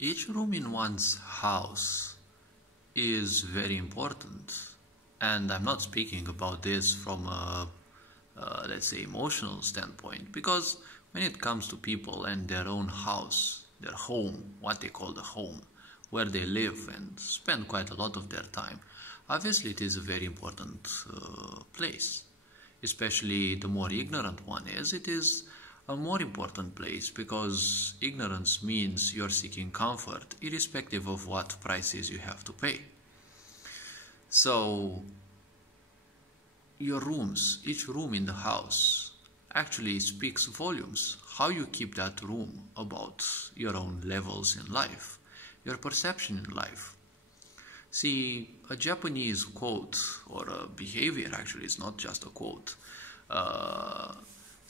Each room in one's house is very important, and I'm not speaking about this from a let's say emotional standpoint, because when it comes to people and their own house, their home, what they call the home, where they live and spend quite a lot of their time, obviously it is a very important place. Especially the more ignorant one is, it is a more important place, because ignorance means you're seeking comfort irrespective of what prices you have to pay. So your rooms, each room in the house actually speaks volumes. How you keep that room about your own levels in life, your perception in life. See, a Japanese quote, or a behavior actually, it's not just a quote.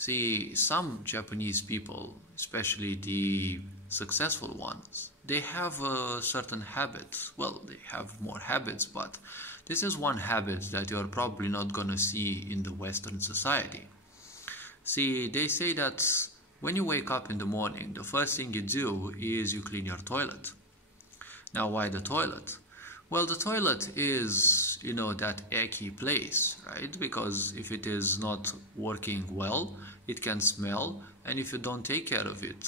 See, some Japanese people, especially the successful ones, they have certain habits. Well, they have more habits, but this is one habit that you're probably not gonna see in the Western society. See, they say that when you wake up in the morning, the first thing you do is you clean your toilet. Now, why the toilet? Well, the toilet is, that icky place, right? Because if it is not working well, it can smell, and if you don't take care of it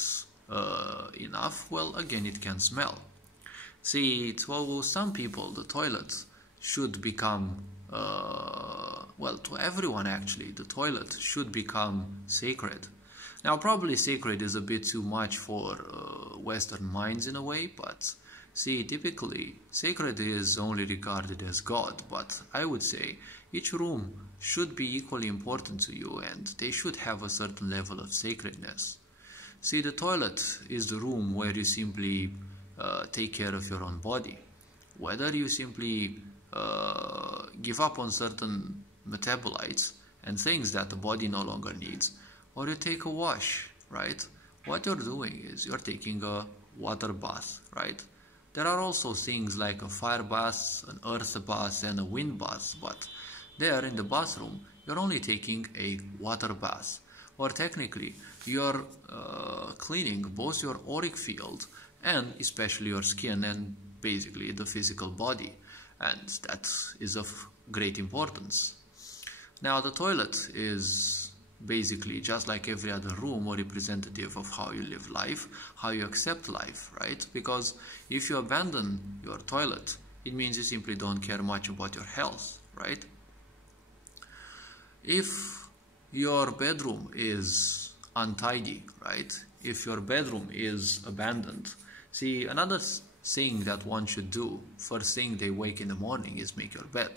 enough, well, again, it can smell. See, to some people, the toilet should become, to everyone actually, the toilet should become sacred. Now, probably sacred is a bit too much for Western minds in a way, but see, typically, sacred is only regarded as God, but I would say each room should be equally important to you, and they should have a certain level of sacredness. See, the toilet is the room where you simply take care of your own body. Whether you simply give up on certain metabolites and things that the body no longer needs, or you take a wash, right? What you're doing is you're taking a water bath, right? There are also things like a fire bath, an earth bath, and a wind bath, but there in the bathroom, you're only taking a water bath. Or technically, you're cleaning both your auric field and especially your skin and basically the physical body. And that is of great importance. Now, the toilet is basically just like every other room, or representative of how you live life, how you accept life, right? Because if you abandon your toilet, it means you simply don't care much about your health, right? If your bedroom is untidy, right? If your bedroom is abandoned, see, another thing that one should do first thing they wake in the morning is make your bed.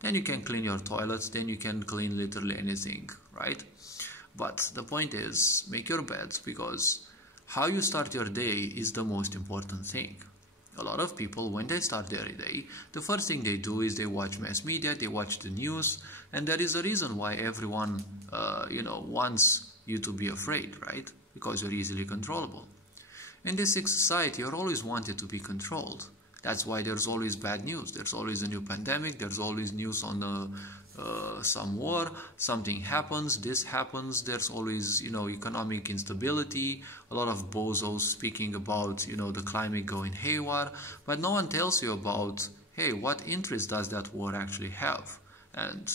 Then you can clean your toilets, then you can clean literally anything, right? But the point is, make your beds, because how you start your day is the most important thing. A lot of people, when they start their day, the first thing they do is they watch mass media, they watch the news, and there is a reason why everyone, wants you to be afraid, right? Because you're easily controllable. In this society, you're always wanted to be controlled. That's why there's always bad news. There's always a new pandemic. There's always news on some war. Something happens. This happens. There's always, economic instability. A lot of bozos speaking about, the climate going haywire. But no one tells you about, hey, what interest does that war actually have? And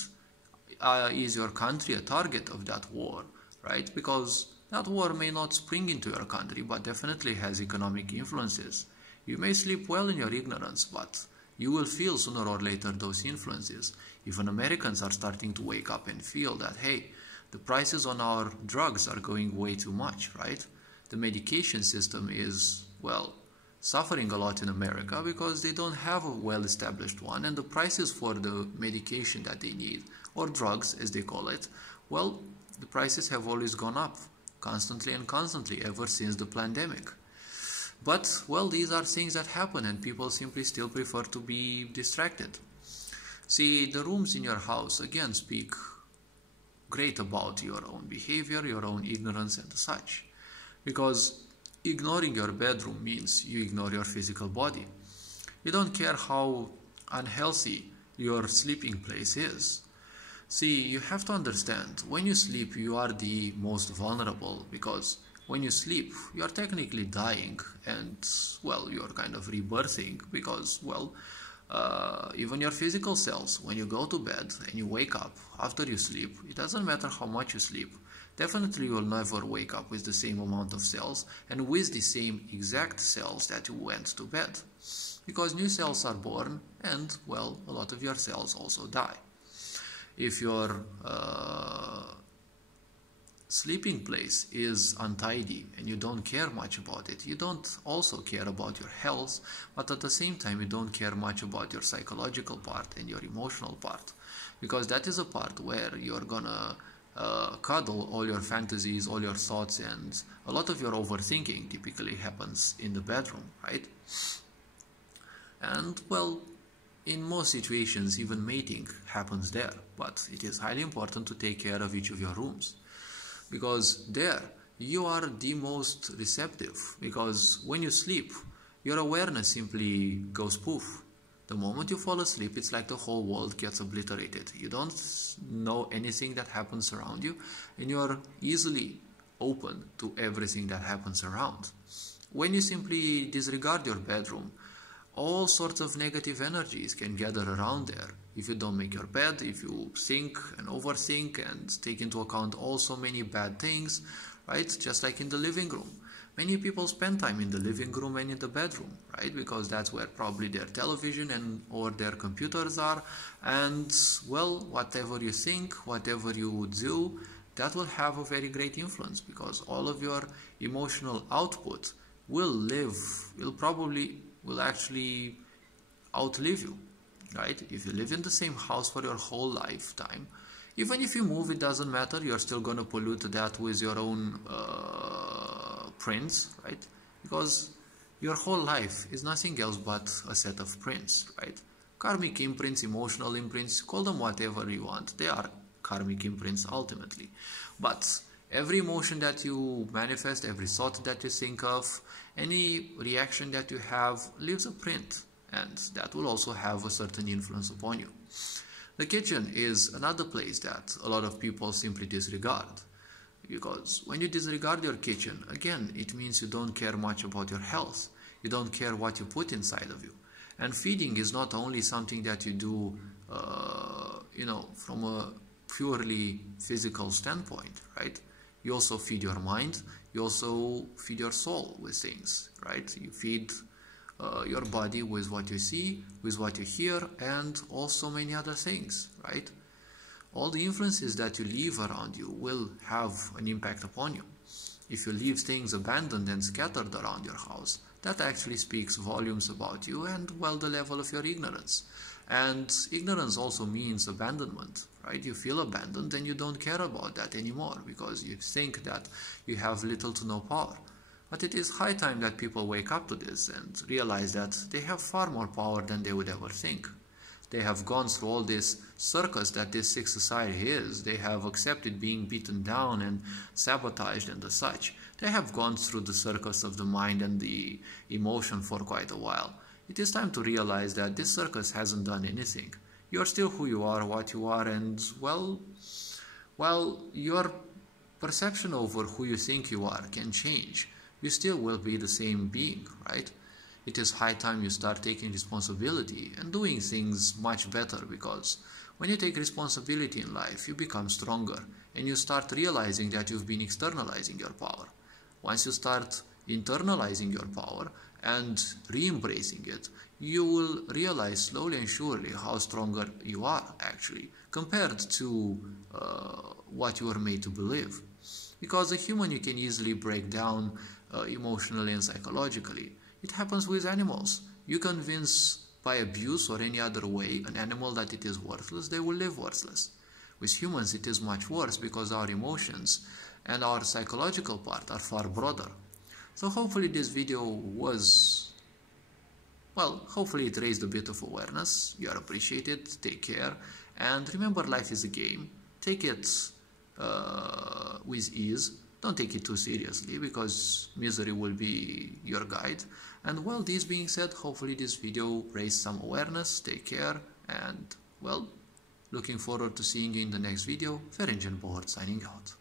is your country a target of that war, right? Because that war may not spring into your country, but definitely has economic influences. You may sleep well in your ignorance, but you will feel sooner or later those influences. Even Americans are starting to wake up and feel that, hey, the prices on our drugs are going way too much, right? The medication system is, suffering a lot in America because they don't have a well-established one, and the prices for the medication that they need, or drugs as they call it, the prices have always gone up constantly and constantly ever since the pandemic. But, these are things that happen, and people simply still prefer to be distracted. See, the rooms in your house, again, speak great about your own behavior, your own ignorance, and such. Because ignoring your bedroom means you ignore your physical body. You don't care how unhealthy your sleeping place is. See, you have to understand, when you sleep, you are the most vulnerable, because when you sleep, you're technically dying, and well, you're kind of rebirthing, because well, even your physical cells, when you go to bed and you wake up after you sleep, it doesn't matter how much you sleep, definitely you will never wake up with the same amount of cells and with the same exact cells that you went to bed, because new cells are born, and well, a lot of your cells also die. If your sleeping place is untidy and you don't care much about it, you don't also care about your health, but at the same time you don't care much about your psychological part and your emotional part, because that is a part where you're gonna cuddle all your fantasies, all your thoughts, and a lot of your overthinking typically happens in the bedroom, right? And well, in most situations even mating happens there, but it is highly important to take care of each of your rooms, because there you are the most receptive, because when you sleep your awareness simply goes poof. The moment you fall asleep, it's like the whole world gets obliterated. You don't know anything that happens around you, and you're easily open to everything that happens around. When you simply disregard your bedroom, all sorts of negative energies can gather around there. If you don't make your bed, if you think and overthink and take into account also many bad things, right? Just like in the living room. Many people spend time in the living room and in the bedroom, right? Because that's where probably their television and or their computers are. And well, whatever you think, whatever you do, that will have a very great influence, because all of your emotional output will actually outlive you, right? If you live in the same house for your whole lifetime, even if you move, it doesn't matter, you're still going to pollute that with your own prints, right? Because your whole life is nothing else but a set of prints, right? Karmic imprints, emotional imprints, call them whatever you want, they are karmic imprints ultimately. But every emotion that you manifest, every thought that you think of, any reaction that you have leaves a print, and that will also have a certain influence upon you. The kitchen is another place that a lot of people simply disregard, because when you disregard your kitchen, again, it means you don't care much about your health. You don't care what you put inside of you. And feeding is not only something that you do, from a purely physical standpoint, right? You also feed your mind, you also feed your soul with things, right? You feed your body with what you see, with what you hear, and also many other things, right? All the influences that you leave around you will have an impact upon you. If you leave things abandoned and scattered around your house, that actually speaks volumes about you and, well, the level of your ignorance. And ignorance also means abandonment, right? You feel abandoned and you don't care about that anymore because you think that you have little to no power. But it is high time that people wake up to this and realize that they have far more power than they would ever think. They have gone through all this circus that this sick society is. They have accepted being beaten down and sabotaged and the such. They have gone through the circus of the mind and the emotion for quite a while. It is time to realize that this circus hasn't done anything. You're still who you are, what you are, and, well, while your perception over who you think you are can change, you still will be the same being, right? It is high time you start taking responsibility and doing things much better, because when you take responsibility in life, you become stronger and you start realizing that you've been externalizing your power. Once you start internalizing your power and re-embracing it, you will realize slowly and surely how stronger you are actually compared to what you were made to believe. Because a human you can easily break down emotionally and psychologically. It happens with animals. You convince by abuse or any other way an animal that it is worthless, they will live worthless. With humans it is much worse because our emotions and our psychological part are far broader. So hopefully this video hopefully it raised a bit of awareness. You are appreciated, take care, and remember, life is a game. Take it with ease. Don't take it too seriously, because misery will be your guide. And well, this being said, hopefully this video raised some awareness. Take care, and well, looking forward to seeing you in the next video. Ferenc Board signing out.